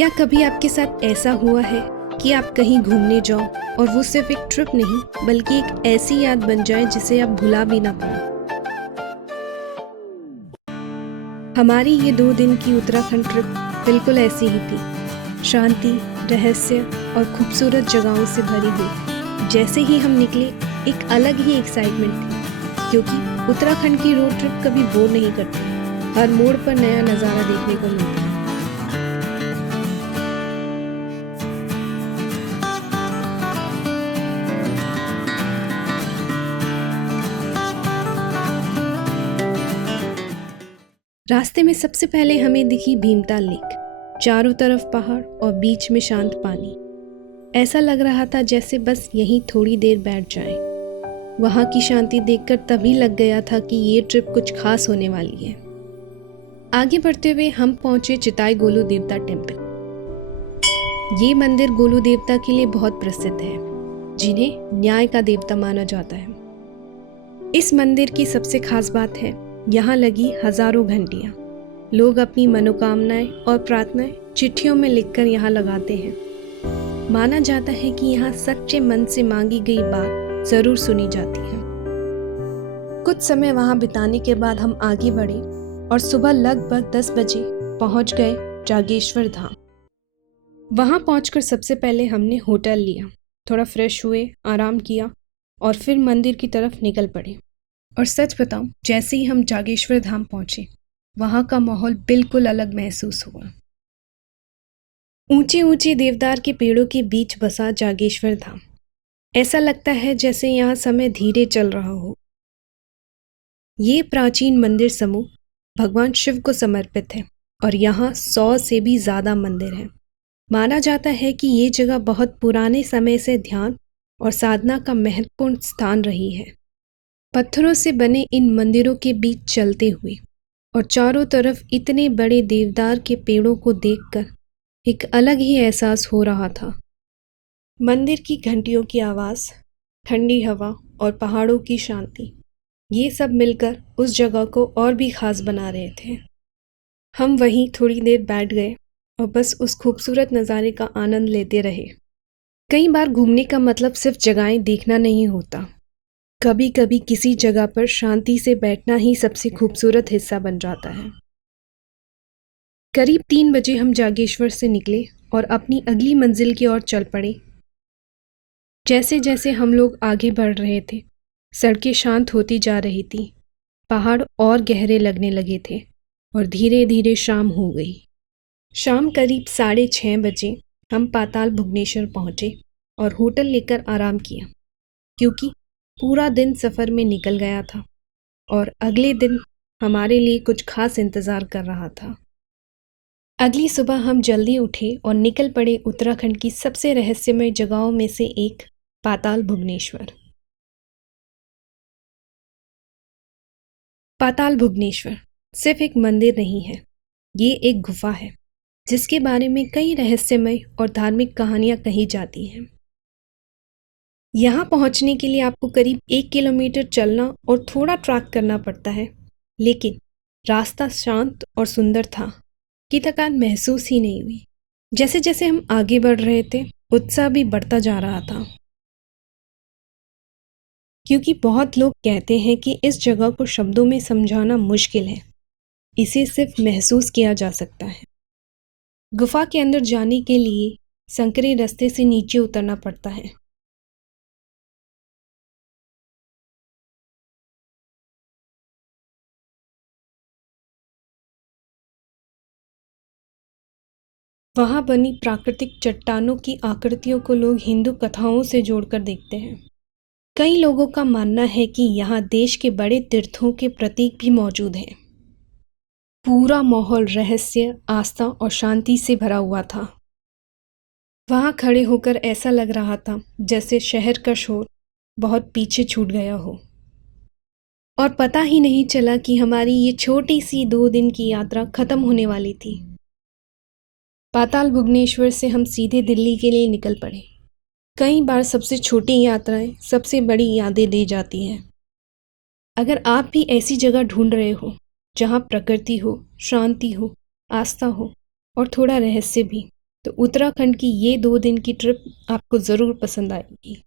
क्या कभी आपके साथ ऐसा हुआ है कि आप कहीं घूमने जाओ और वो सिर्फ एक ट्रिप नहीं बल्कि एक ऐसी याद बन जाए जिसे आप भुला भी ना पाओ। हमारी ये 2 दिन की उत्तराखंड ट्रिप बिल्कुल ऐसी ही थी, शांति, रहस्य और खूबसूरत जगहों से भरी हुई। जैसे ही हम निकले एक अलग ही एक्साइटमेंट थी, क्योंकि उत्तराखंड की रोड ट्रिप कभी बोर नहीं करती। हर मोड़ पर नया नज़ारा देखने को मिलता है। रास्ते में सबसे पहले हमें दिखी भीमताल लेक। चारों तरफ पहाड़ और बीच में शांत पानी। ऐसा लग रहा था जैसे बस यहीं थोड़ी देर बैठ जाएं। वहाँ की शांति देखकर तभी लग गया था कि ये ट्रिप कुछ खास होने वाली है। आगे बढ़ते हुए हम पहुंचे चिताई गोलू देवता टेम्पल। ये मंदिर गोलू देवता के लिए बहुत प्रसिद्ध है, जिन्हें न्याय का देवता माना जाता है। इस मंदिर की सबसे खास बात है यहाँ लगी हजारों घंटियाँ। लोग अपनी मनोकामनाएं और प्रार्थनाएं चिट्ठियों में लिखकर यहाँ लगाते हैं। माना जाता है कि यहाँ सच्चे मन से मांगी गई बात जरूर सुनी जाती है। कुछ समय वहाँ बिताने के बाद हम आगे बढ़े और सुबह लगभग 10 बजे पहुँच गए जागेश्वर धाम। वहाँ पहुँचकर सबसे पहले हमने होटल लिया, थोड़ा फ्रेश हुए, आराम किया और फिर मंदिर की तरफ निकल पड़े। और सच बताऊं, जैसे ही हम जागेश्वर धाम पहुंचे, वहां का माहौल बिल्कुल अलग महसूस हुआ। ऊंचे ऊंचे देवदार के पेड़ों के बीच बसा जागेश्वर धाम। ऐसा लगता है जैसे यहाँ समय धीरे चल रहा हो। ये प्राचीन मंदिर समूह भगवान शिव को समर्पित है और यहाँ 100 से भी ज़्यादा मंदिर हैं। माना जाता है कि ये जगह बहुत पुराने समय से ध्यान और साधना का महत्वपूर्ण स्थान रही है। पत्थरों से बने इन मंदिरों के बीच चलते हुए और चारों तरफ इतने बड़े देवदार के पेड़ों को देखकर एक अलग ही एहसास हो रहा था। मंदिर की घंटियों की आवाज़, ठंडी हवा और पहाड़ों की शांति, ये सब मिलकर उस जगह को और भी खास बना रहे थे। हम वहीं थोड़ी देर बैठ गए और बस उस खूबसूरत नज़ारे का आनंद लेते रहे। कई बार घूमने का मतलब सिर्फ जगहें देखना नहीं होता। कभी कभी किसी जगह पर शांति से बैठना ही सबसे खूबसूरत हिस्सा बन जाता है। करीब 3 बजे हम जागेश्वर से निकले और अपनी अगली मंजिल की ओर चल पड़े। जैसे जैसे हम लोग आगे बढ़ रहे थे, सड़कें शांत होती जा रही थी, पहाड़ और गहरे लगने लगे थे और धीरे धीरे शाम हो गई। शाम करीब 6:30 बजे हम पाताल भुवनेश्वर पहुँचे और होटल लेकर आराम किया, क्योंकि पूरा दिन सफ़र में निकल गया था और अगले दिन हमारे लिए कुछ खास इंतज़ार कर रहा था। अगली सुबह हम जल्दी उठे और निकल पड़े उत्तराखंड की सबसे रहस्यमय जगहों में से एक, पाताल भुवनेश्वर। पाताल भुवनेश्वर सिर्फ एक मंदिर नहीं है, ये एक गुफा है जिसके बारे में कई रहस्यमय और धार्मिक कहानियाँ कही जाती हैं। यहाँ पहुँचने के लिए आपको करीब 1 किलोमीटर चलना और थोड़ा ट्रैक करना पड़ता है, लेकिन रास्ता शांत और सुंदर था कि थकान महसूस ही नहीं हुई। जैसे जैसे हम आगे बढ़ रहे थे, उत्साह भी बढ़ता जा रहा था, क्योंकि बहुत लोग कहते हैं कि इस जगह को शब्दों में समझाना मुश्किल है, इसे सिर्फ महसूस किया जा सकता है। गुफा के अंदर जाने के लिए संकरे रास्ते से नीचे उतरना पड़ता है। वहाँ बनी प्राकृतिक चट्टानों की आकृतियों को लोग हिंदू कथाओं से जोड़कर देखते हैं। कई लोगों का मानना है कि यहाँ देश के बड़े तीर्थों के प्रतीक भी मौजूद हैं। पूरा माहौल रहस्य, आस्था और शांति से भरा हुआ था। वहाँ खड़े होकर ऐसा लग रहा था जैसे शहर का शोर बहुत पीछे छूट गया हो और पता ही नहीं चला कि हमारी ये छोटी सी 2 दिन की यात्रा खत्म होने वाली थी। पाताल भुवनेश्वर से हम सीधे दिल्ली के लिए निकल पड़े। कई बार सबसे छोटी यात्राएं सबसे बड़ी यादें दे जाती हैं। अगर आप भी ऐसी जगह ढूंढ रहे हो जहां प्रकृति हो, शांति हो, आस्था हो और थोड़ा रहस्य भी, तो उत्तराखंड की ये 2 दिन की ट्रिप आपको ज़रूर पसंद आएगी।